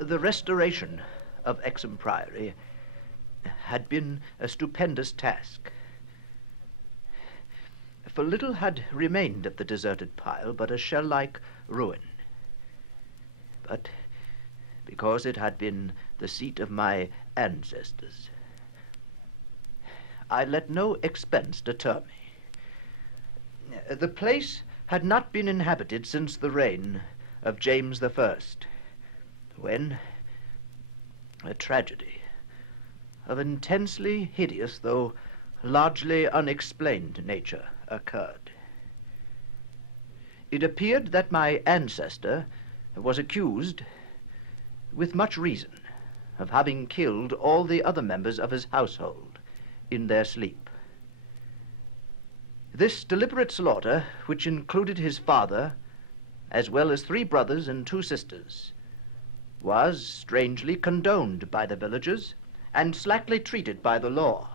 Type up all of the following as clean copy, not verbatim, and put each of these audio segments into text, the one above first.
The restoration of Exham Priory had been a stupendous task. For little had remained of the deserted pile but a shell-like ruin. But because it had been the seat of my ancestors, I let no expense deter me. The place had not been inhabited since the reign of James I, when a tragedy of intensely hideous, though largely unexplained nature occurred. It appeared that my ancestor was accused, with much reason, of having killed all the other members of his household in their sleep. This deliberate slaughter, which included his father, as well as 3 brothers and 2 sisters, was strangely condoned by the villagers and slackly treated by the law.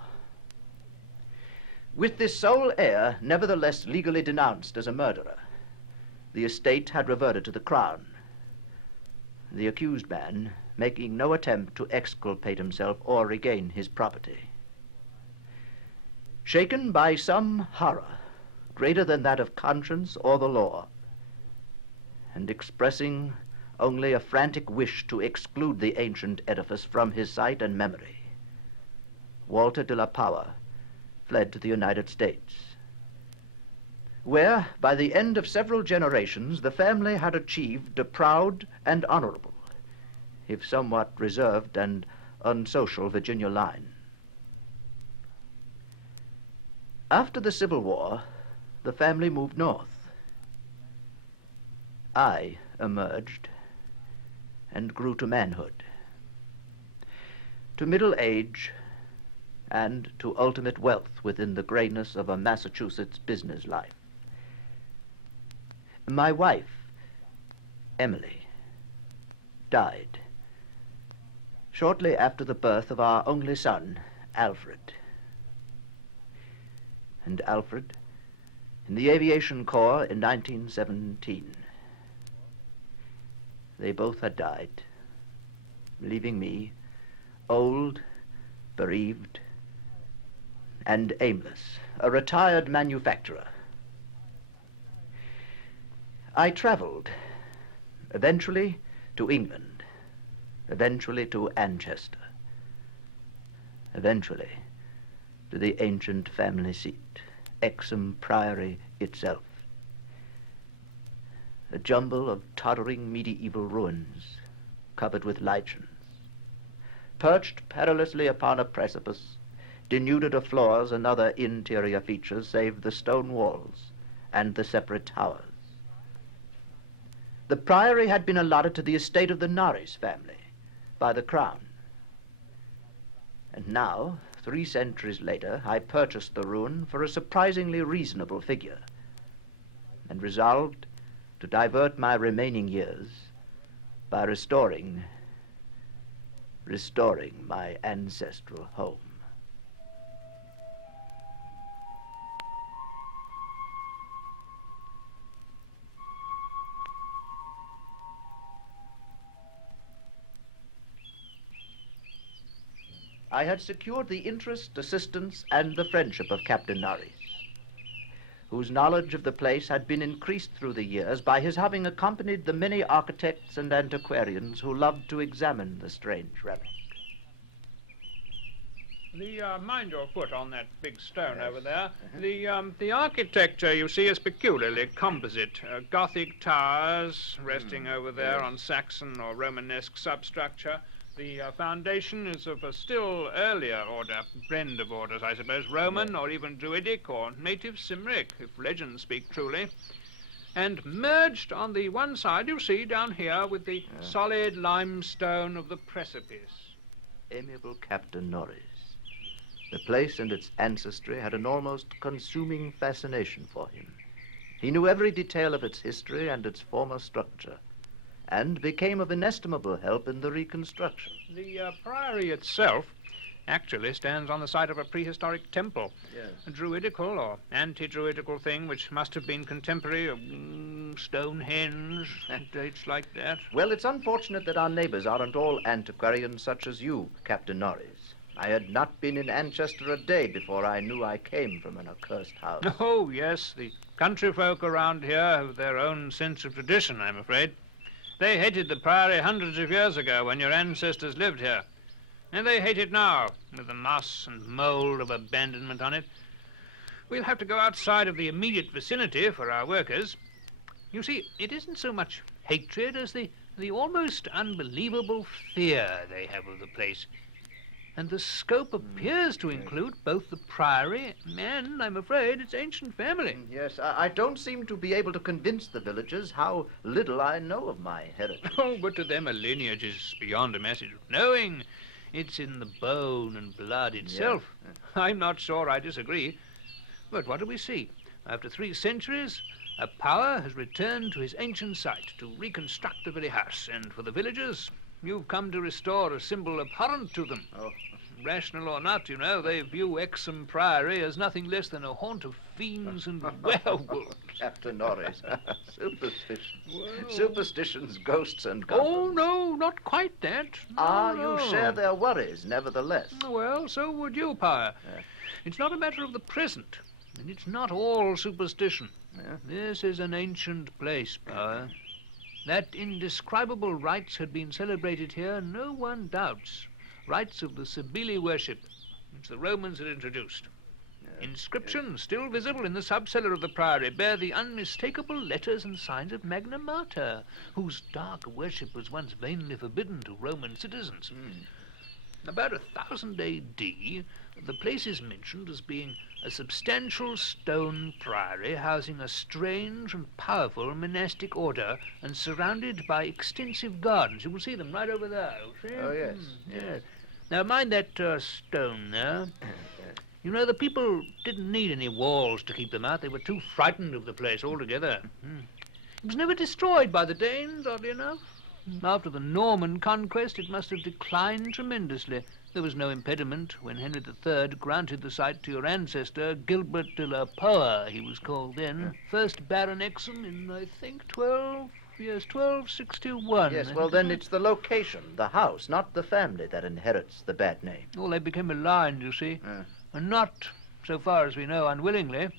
With this sole heir nevertheless legally denounced as a murderer, the estate had reverted to the crown, the accused man making no attempt to exculpate himself or regain his property. Shaken by some horror greater than that of conscience or the law, and expressing only a frantic wish to exclude the ancient edifice from his sight and memory, Walter de la Power fled to the United States, where, by the end of several generations, the family had achieved a proud and honorable, if somewhat reserved and unsocial, Virginia line. After the Civil War, the family moved north. I emerged and grew to manhood, to middle age, and to ultimate wealth within the grayness of a Massachusetts business life. My wife, Emily, died shortly after the birth of our only son, Alfred. And Alfred in the Aviation Corps in 1917. They both had died, leaving me old, bereaved, and aimless, a retired manufacturer. I traveled, eventually to England, eventually to Anchester, eventually to the ancient family seat, Exham Priory itself. A jumble of tottering medieval ruins covered with lichens, perched perilously upon a precipice, denuded of floors and other interior features save the stone walls and the separate towers. The priory had been allotted to the estate of the Norris family by the crown. And now, 3 centuries later, I purchased the ruin for a surprisingly reasonable figure and resolved to divert my remaining years by restoring my ancestral home. I had secured the interest, assistance, and the friendship of Captain Norris, whose knowledge of the place had been increased through the years by his having accompanied the many architects and antiquarians who loved to examine the strange relic. Mind your foot on that big stone over there. The architecture, you see, is peculiarly composite. Gothic towers resting over there on Saxon or Romanesque substructure. The foundation is of a still earlier order, blend of orders, I suppose, Roman or even Druidic or native Cymric, if legends speak truly. And merged on the one side, you see, down here, with the solid limestone of the precipice. Amiable Captain Norris. The place and its ancestry had an almost consuming fascination for him. He knew every detail of its history and its former structure, and became of inestimable help in the reconstruction. The priory itself actually stands on the site of a prehistoric temple. Yes. A druidical or anti-druidical thing which must have been contemporary of Stonehenge, dates like that. Well, it's unfortunate that our neighbors aren't all antiquarians such as you, Captain Norris. I had not been in Anchester a day before I knew I came from an accursed house. Oh, yes, the country folk around here have their own sense of tradition, I'm afraid. They hated the priory hundreds of years ago when your ancestors lived here. And they hate it now, with the moss and mold of abandonment on it. We'll have to go outside of the immediate vicinity for our workers. You see, it isn't so much hatred as the almost unbelievable fear they have of the place. And the scope appears to include both the priory and, I'm afraid, its ancient family. Yes, I don't seem to be able to convince the villagers how little I know of my heritage. Oh, but to them a lineage is beyond a message of knowing. It's in the bone and blood itself. Yeah. I'm not sure I disagree. But what do we see? After 3 centuries, a power has returned to his ancient site to reconstruct the very house. And for the villagers, you've come to restore a symbol abhorrent to them. Oh. Rational or not, you know, they view Exham Priory as nothing less than a haunt of fiends and werewolves. Captain Norris, superstition. Well, Superstitions, ghosts, and goblins. oh, no, not quite that. No. You share their worries, nevertheless. Well, so would you, Power. Yeah. It's not a matter of the present, and it's not all superstition. Yeah. This is an ancient place, Power. That indescribable rites had been celebrated here, no one doubts. Rites of the Cybele worship, which the Romans had introduced. Inscriptions, still visible in the subcellar of the priory, bear the unmistakable letters and signs of Magna Mater, whose dark worship was once vainly forbidden to Roman citizens. About 1000 A.D., the place is mentioned as being a substantial stone priory housing a strange and powerful monastic order and surrounded by extensive gardens. You will see them right over there. See? Oh, yes. Yes. Now, mind that stone there. You know, the people didn't need any walls to keep them out. They were too frightened of the place altogether. It was never destroyed by the Danes, oddly enough. After the Norman conquest, it must have declined tremendously. There was no impediment when Henry III granted the site to your ancestor, Gilbert de la Poer, he was called then, first Baron Exham in, I think, 1261. Yes, well, then it's the location, the house, not the family that inherits the bad name. Well, they became aligned, you see, and not, so far as we know, unwillingly.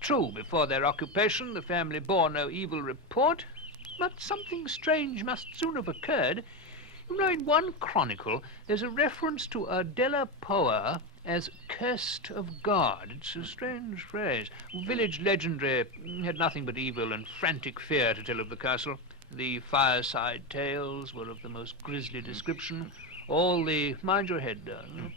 True, before their occupation, the family bore no evil report, but something strange must soon have occurred. You know, in one chronicle, there's a reference to a de la Poer as cursed of God. It's a strange phrase. Village legendary had nothing but evil and frantic fear to tell of the castle. The fireside tales were of the most grisly description. All the, mind your head, darling,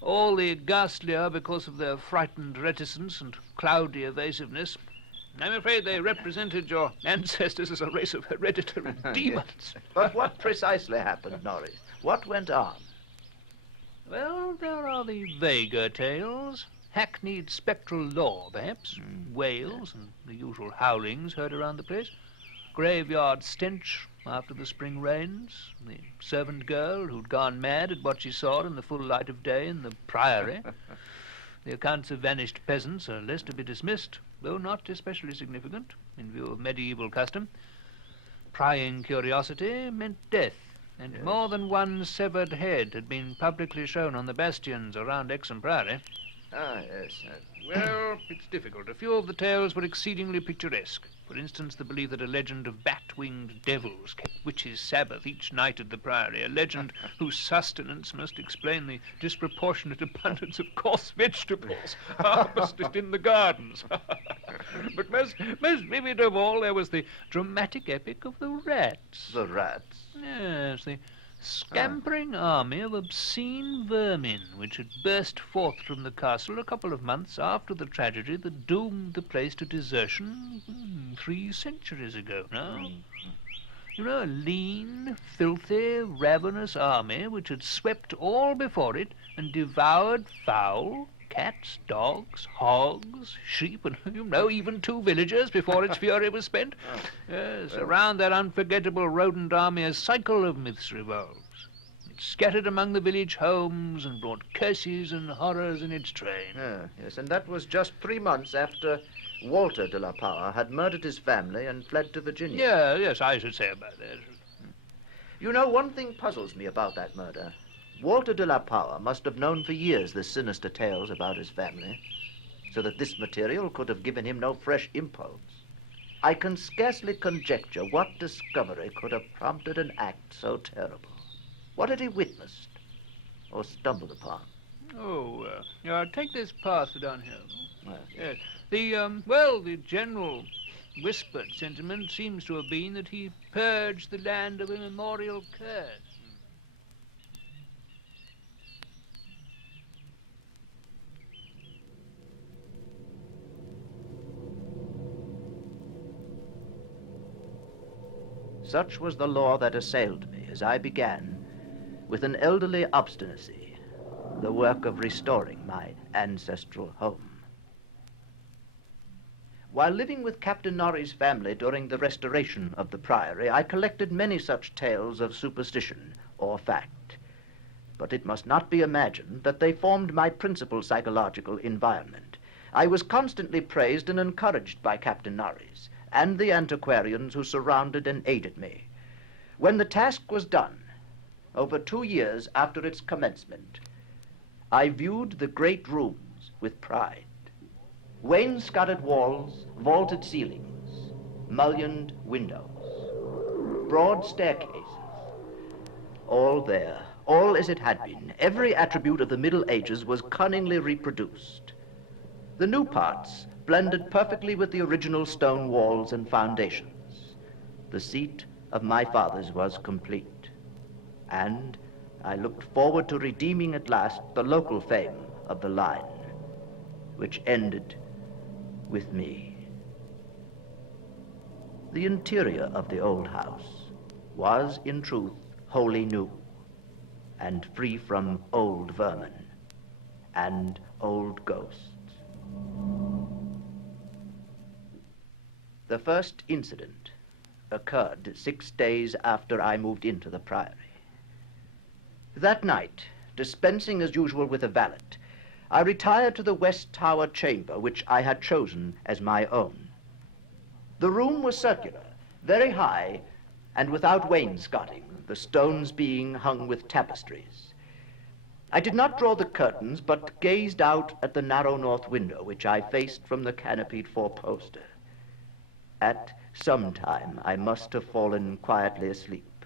all the ghastlier because of their frightened reticence and cloudy evasiveness. I'm afraid they represented your ancestors as a race of hereditary demons. But what precisely happened, Norris? What went on? Well, there are the vaguer tales. Hackneyed spectral lore, perhaps. Wails and the usual howlings heard around the place. Graveyard stench after the spring rains. The servant girl who'd gone mad at what she saw in the full light of day in the priory. The accounts of vanished peasants are less to be dismissed, though not especially significant in view of medieval custom. Prying curiosity meant death, and more than one severed head had been publicly shown on the bastions around Exham Priory. Ah, yes. Well, it's difficult. A few of the tales were exceedingly picturesque. For instance, the belief that a legend of bat-winged devils kept witches' Sabbath each night at the priory, a legend whose sustenance must explain the disproportionate abundance of coarse vegetables harvested in the gardens. But most vivid of all, there was the dramatic epic of the rats. The rats? Yes, the scampering army of obscene vermin which had burst forth from the castle a couple of months after the tragedy that doomed the place to desertion 3 centuries ago now. You know, a lean, filthy, ravenous army which had swept all before it and devoured fowl, cats, dogs, hogs, sheep, and, you know, even 2 villagers before its fury was spent. Yes, around that unforgettable rodent army a cycle of myths revolves. The It scattered among the village homes and brought curses and horrors in its train. Yes, and that was just 3 months after Walter de la Power had murdered his family and fled to Virginia. Yeah, yes, I should say about that. You know, one thing puzzles me about that murder. Walter de la Power must have known for years the sinister tales about his family, so that this material could have given him no fresh impulse. I can scarcely conjecture what discovery could have prompted an act so terrible. What had he witnessed or stumbled upon? Oh, take this path down here. Well, Yes. The general whispered sentiment seems to have been that he purged the land of a memorial curse. such was the law that assailed me as I began, with an elderly obstinacy, the work of restoring my ancestral home. While living with Captain Norrie's family during the restoration of the priory, I collected many such tales of superstition or fact. But it must not be imagined that they formed my principal psychological environment. I was constantly praised and encouraged by Captain Norries and the antiquarians who surrounded and aided me. When the task was done, over 2 years after its commencement, I viewed the great rooms with pride. Wainscoted walls, vaulted ceilings, mullioned windows, broad staircases, all there, all as it had been. Every attribute of the Middle Ages was cunningly reproduced. The new parts blended perfectly with the original stone walls and foundations. The seat of my fathers was complete, and I looked forward to redeeming at last the local fame of the line, which ended with me. The interior of the old house was, in truth, wholly new and free from old vermin and old ghosts. The first incident occurred 6 days after I moved into the priory. That night, dispensing as usual with a valet, I retired to the West Tower chamber, which I had chosen as my own. The room was circular, very high, and without wainscoting, the stones being hung with tapestries. I did not draw the curtains, but gazed out at the narrow north window, which I faced from the canopied four-poster. At some time, I must have fallen quietly asleep,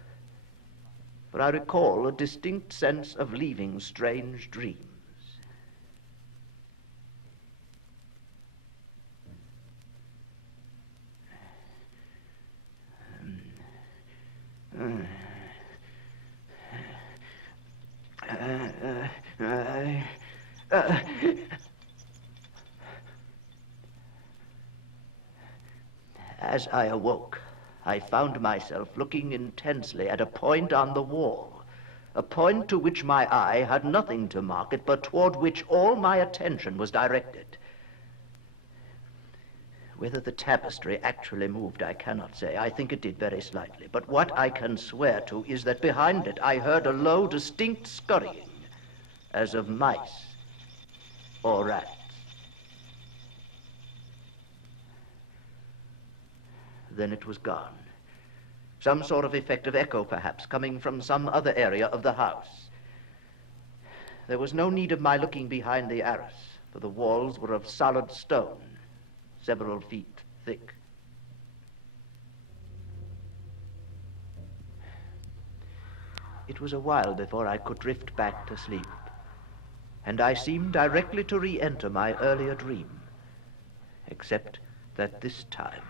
for I recall a distinct sense of leaving strange dreams. As I awoke, I found myself looking intensely at a point on the wall, a point to which my eye had nothing to market, but toward which all my attention was directed. Whether the tapestry actually moved, I cannot say. I think it did very slightly. But what I can swear to is that behind it I heard a low, distinct scurrying, as of mice or rats. Then it was gone. Some sort of effect of echo, perhaps, coming from some other area of the house. There was no need of my looking behind the arras, for the walls were of solid stone, several feet thick. It was a while before I could drift back to sleep, and I seemed directly to re-enter my earlier dream, except that this time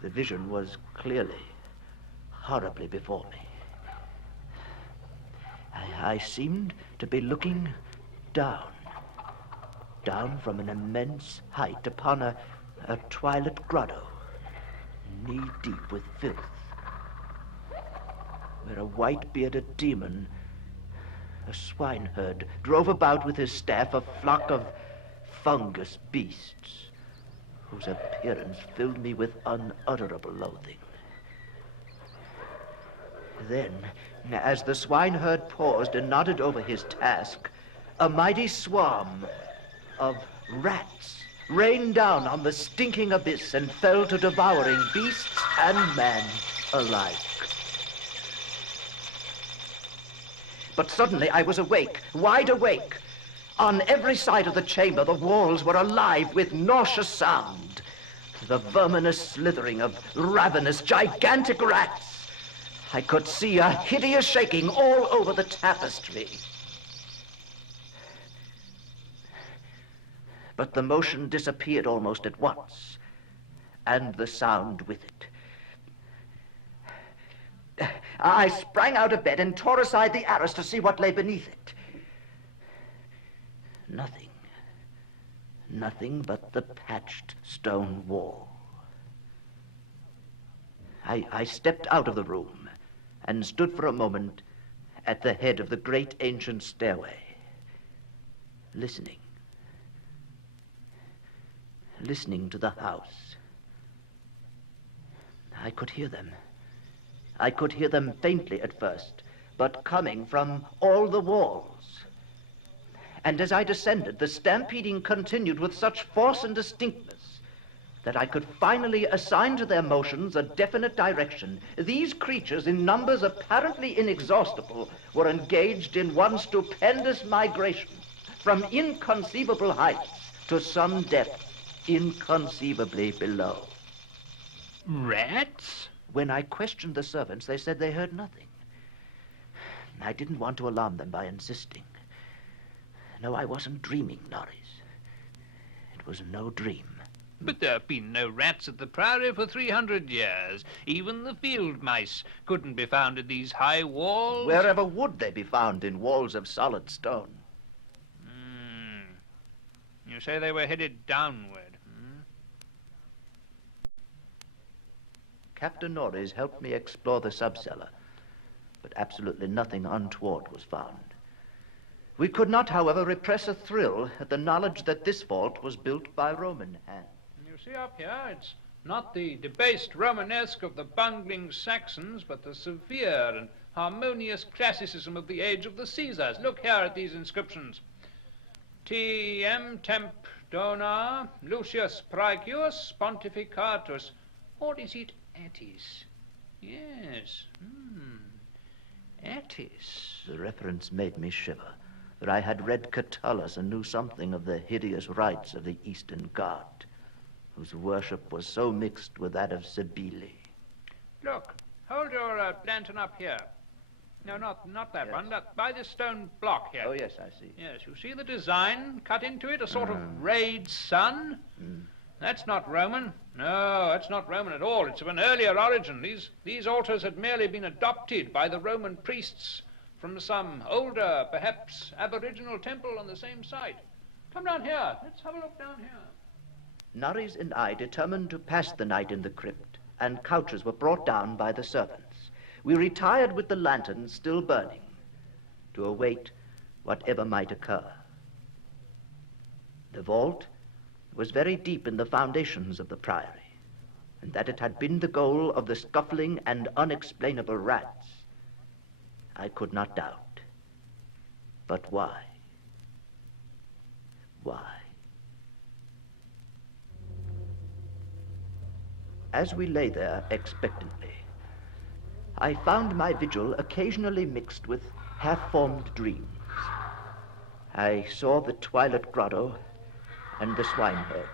the vision was clearly, horribly before me. I seemed to be looking down from an immense height upon a twilit grotto, knee-deep with filth, where a white-bearded demon, a swineherd, drove about with his staff a flock of fungus beasts, whose appearance filled me with unutterable loathing. Then, As the swineherd paused and nodded over his task, a mighty swarm of rats rained down on the stinking abyss and fell to devouring beasts and man alike. But suddenly I was awake, wide awake. On every side of the chamber, the walls were alive with nauseous sound. The verminous slithering of ravenous, gigantic rats. I could see a hideous shaking all over the tapestry. But the motion disappeared almost at once, and the sound with it. I sprang out of bed and tore aside the arras to see what lay beneath it. Nothing. Nothing but the patched stone wall. I stepped out of the room and stood for a moment at the head of the great ancient stairway, listening to the house. I could hear them. I could hear them faintly at first, but coming from all the walls. And as I descended, the stampeding continued with such force and distinctness that I could finally assign to their motions a definite direction. These creatures, in numbers apparently inexhaustible, were engaged in one stupendous migration from inconceivable heights to some depth inconceivably below. Rats? When I questioned the servants, they said they heard nothing. I didn't want to alarm them by insisting. No, I wasn't dreaming, Norris. It was no dream. But there have been no rats at the Priory for 300 years. Even the field mice couldn't be found in these high walls. Wherever would they be found in walls of solid stone? You say they were headed downward. Captain Norris helped me explore the subcellar, but absolutely nothing untoward was found. We could not, however, repress a thrill at the knowledge that this vault was built by Roman hand. You see up here, it's not the debased Romanesque of the bungling Saxons, but the severe and harmonious classicism of the age of the Caesars. Look here at these inscriptions. T.M. Temp Dona Lucius Praecius Pontificatus. Or is it Attis? Yes. Attis. The reference made me shiver, for I had read Catullus and knew something of the hideous rites of the Eastern god, whose worship was so mixed with that of Cybele. Look, hold your lantern up here. No, not that one. By this stone block here. Oh, yes, I see. Yes, you see the design cut into it? A sort of rayed sun? That's not Roman. No, that's not Roman at all. It's of an earlier origin. These altars had merely been adopted by the Roman priests from some older, perhaps aboriginal temple on the same site. Come down here. Let's have a look down here. Norris and I determined to pass the night in the crypt, and couches were brought down by the servants. We retired with the lanterns still burning to await whatever might occur. The vault was very deep in the foundations of the priory, and that it had been the goal of the scuffling and unexplainable rats, I could not doubt. But why? Why? As we lay there expectantly, I found my vigil occasionally mixed with half-formed dreams. I saw the twilit grotto and the swineherd,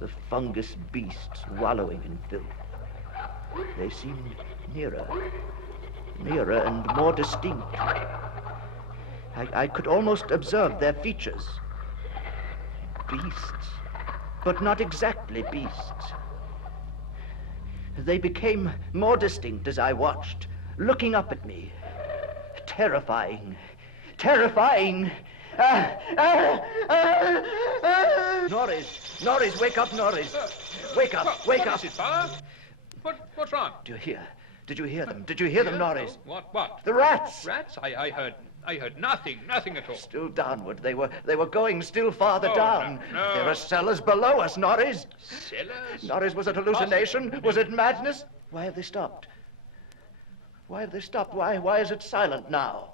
the fungus beasts wallowing in filth. They seemed nearer and more distinct. I could almost observe their features. Beasts, but not exactly beasts. They became more distinct as I watched, looking up at me. Terrifying. Norris, wake up, Norris. Wake up. What is it, Father? What's wrong? Did you hear them? Did you hear them, Norris? What? The rats. Rats? I heard nothing at all. Still downward. They were going still farther Oh, down. no. There are cellars below us, Norris. Cellars? Norris, was it hallucination? Was it madness? Why have they stopped? Why have they stopped? Why is it silent now?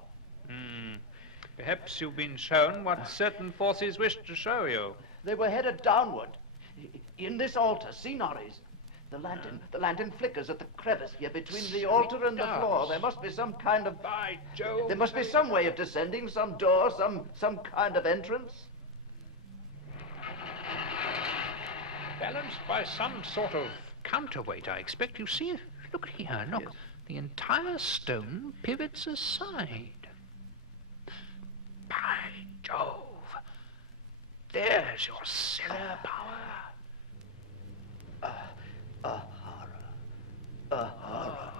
Perhaps you've been shown what certain forces wish to show you. They were headed downward. In this altar, see, Norris? The lantern flickers at the crevice here between the altar and the floor. There must be some kind of... By Jove! There must be some way of descending, some door, some kind of entrance. Balanced by some sort of counterweight, I expect. You see, look here, look. Yes. The entire stone pivots aside. By Jove! There's your cellar power. A horror.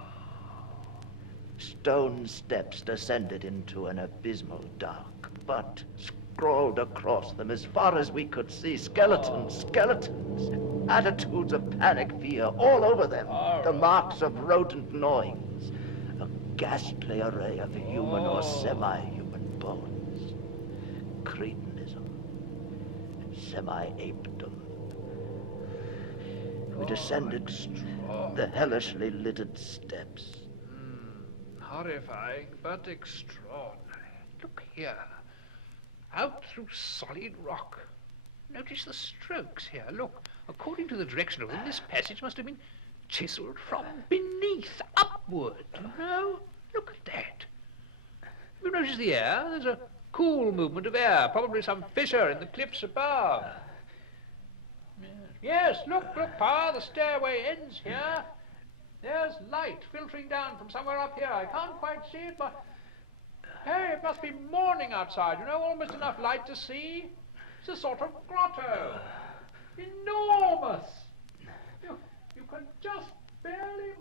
Stone steps descended into an abysmal dark, but scrawled across them as far as we could see, skeletons, attitudes of panic fear all over them, the marks of rodent gnawings, a ghastly array of human or semi-human bones, cretinism, semi-apedom. We descended the hellishly littered steps. Horrifying, but extraordinary. Look here. Out through solid rock. Notice the strokes here. Look, according to the direction of them, this passage must have been chiseled from beneath upward. No? Look at that. You notice the air? There's a cool movement of air, probably some fissure in the cliffs above. Yes, look, Pa, the stairway ends here. There's light filtering down from somewhere up here. I can't quite see it, but... Hey, it must be morning outside, you know, almost enough light to see. It's a sort of grotto. Enormous. You can just barely...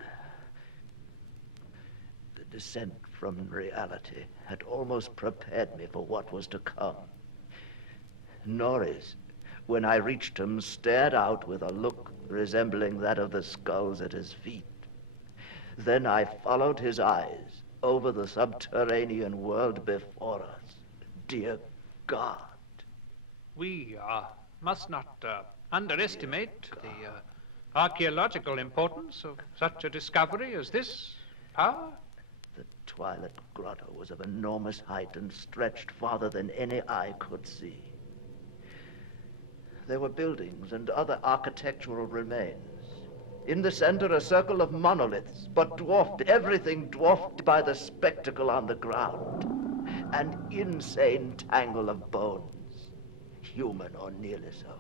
The descent from reality had almost prepared me for what was to come. Norris, when I reached him, stared out with a look resembling that of the skulls at his feet. Then I followed his eyes over the subterranean world before us. Dear God. We must not underestimate the archaeological importance of such a discovery as this, Pa. The Twilight Grotto was of enormous height and stretched farther than any eye could see. There were buildings and other architectural remains. In the center, a circle of monoliths, but dwarfed, everything dwarfed by the spectacle on the ground. An insane tangle of bones, human or nearly so.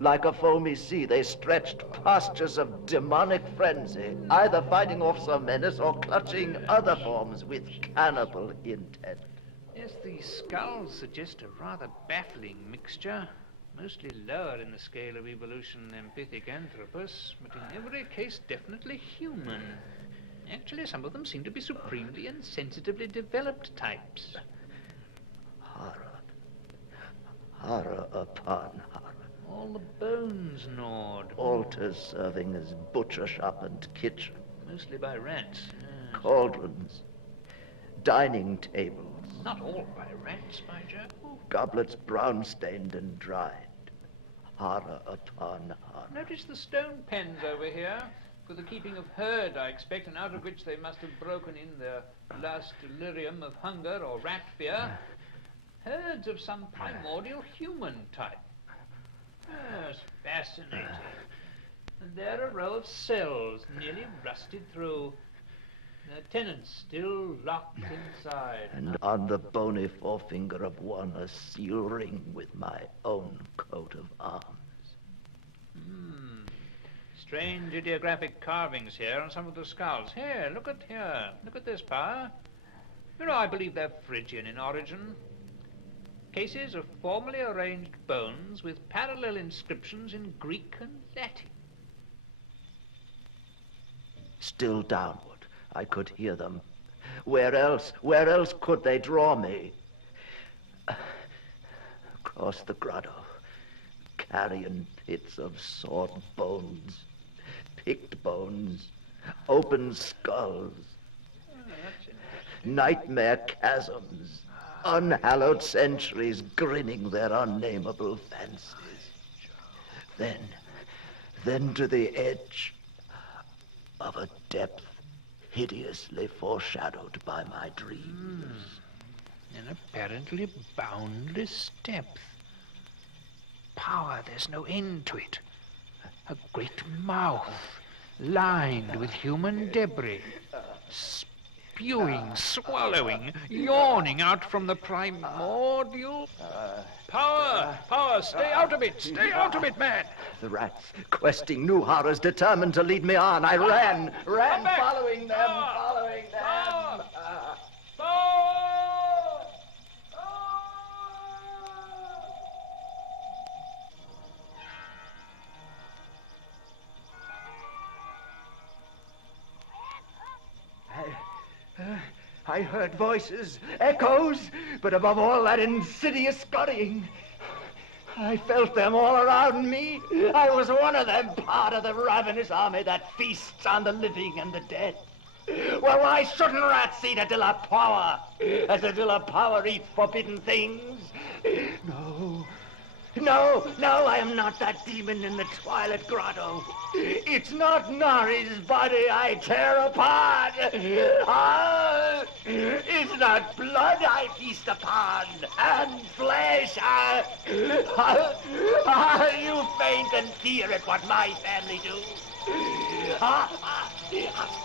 Like a foamy sea, they stretched postures of demonic frenzy, either fighting off some menace or clutching other forms with cannibal intent. Yes, the skulls suggest a rather baffling mixture. Mostly lower in the scale of evolution than Pithecanthropus, but in every case definitely human. Actually, some of them seem to be supremely and sensitively developed types. Horror upon horror. All the bones gnawed. Altars serving as butcher shop and kitchen. Mostly by rats. Yes. Cauldrons. Dining tables. Not all by rats, by Jove. Goblets brown-stained and dried. Horror upon horror. Notice the stone pens over here, for the keeping of herd, I expect, and out of which they must have broken in their last delirium of hunger or rat fear. Herds of some primordial human type. Yes, fascinating. And there a row of cells, nearly rusted through. Their tenants still locked inside. And on the bony forefinger of one, a seal ring with my own coat of arms. Strange ideographic carvings here on some of the skulls. Here. Look at this, Pa. You know, I believe they're Phrygian in origin. Cases of formally arranged bones with parallel inscriptions in Greek and Latin. Still downward. I could hear them. Where else could they draw me? Across the grotto, carrion pits of sawed bones, picked bones, open skulls, nightmare chasms, unhallowed centuries grinning their unnameable fancies. Then to the edge of a depth hideously foreshadowed by my dreams. An apparently boundless depth. Power, there's no end to it. A great mouth, lined with human debris, spewing, swallowing, yawning out from the primordial... Power, stay out of it, man! The rats, questing new horrors, determined to lead me on. I ran, following them. I heard voices, echoes, but above all that insidious scurrying. I felt them all around me. I was one of them, part of the ravenous army that feasts on the living and the dead. Well, why shouldn't rats eat a dill of power, as a dill of power eat forbidden things? No, I am not that demon in the twilight grotto. It's not Nari's body I tear apart. It's not blood I feast upon, and flesh. You faint and fear at what my family do.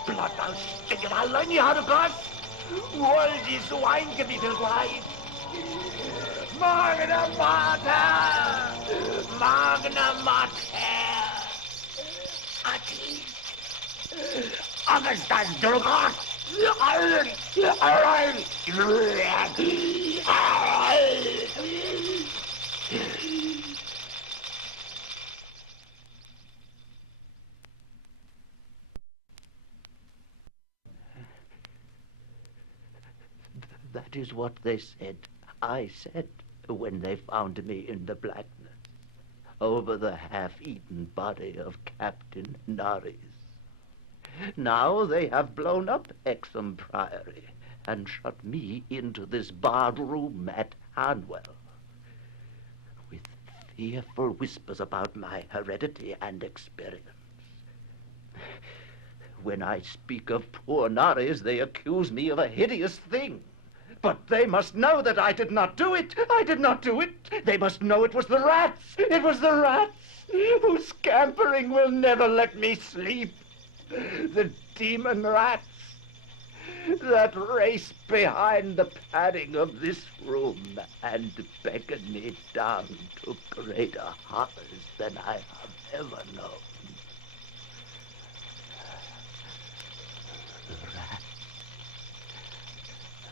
Blood, thou stinketh, I'll learn you how to curse. Worldly swine can be filled wide. Magna Mater, Atis, Augustus Durgot, That is what they said. I said when they found me in the blackness over the half-eaten body of Captain Norris. Now they have blown up Exham Priory and shut me into this barred room at Hanwell with fearful whispers about my heredity and experience. When I speak of poor Norris, they accuse me of a hideous thing. But they must know that I did not do it. They must know it was the rats. It was the rats whose scampering will never let me sleep. The demon rats that race behind the padding of this room and beckon me down to greater horrors than I have ever known.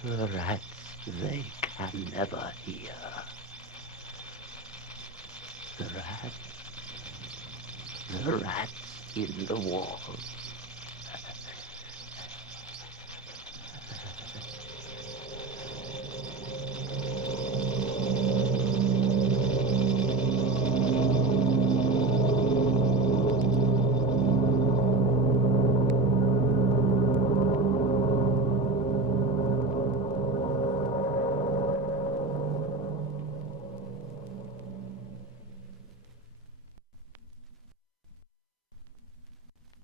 The rats, they can never hear. The rats in the wall.